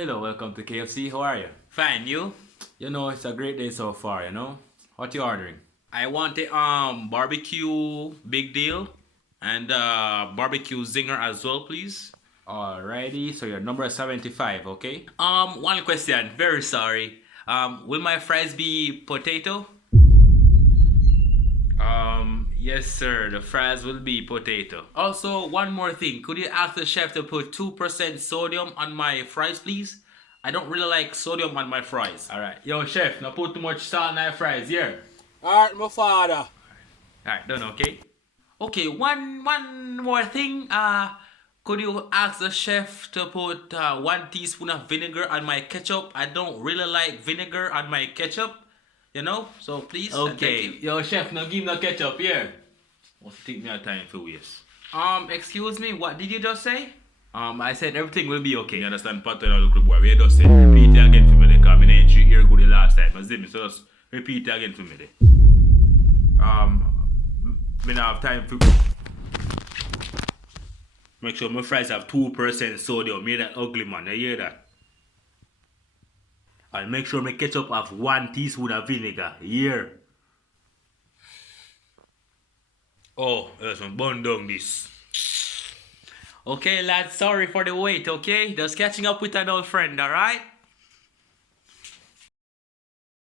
Hello, welcome to KFC. How are you? Fine, you? You know, it's a great day so far, you know? What you ordering? I want a barbecue big deal and barbecue zinger as well, please. Alrighty, so your number is 75, okay? One question. Very sorry. Will my fries be potato? Yes, sir. The fries will be potato. Also, one more thing. Could you ask the chef to put 2% sodium on my fries, please? I don't really like sodium on my fries. Alright. Yo, chef, not put too much salt in your fries here. Alright, my father. Alright, done, okay? Okay, one more thing. Could you ask the chef to put 1 teaspoon of vinegar on my ketchup? I don't really like vinegar on my ketchup, you know? So please. and thank Okay. you. Yo, chef, now give me the ketchup here. What's take me a time for waste? Excuse me, what did you just say? I said everything will be okay. You understand pattern of the boy? We just say repeat it again for me because I ain't hear good the last time. I see me, so just repeat it again for me. We now have time for make sure my fries have 2% sodium. Make that ugly man, you hear that? And make sure my ketchup have 1 teaspoon of vinegar. Here. Oh, there's some bun down this. Okay, lads, sorry for the wait, okay? Just catching up with an old friend, alright?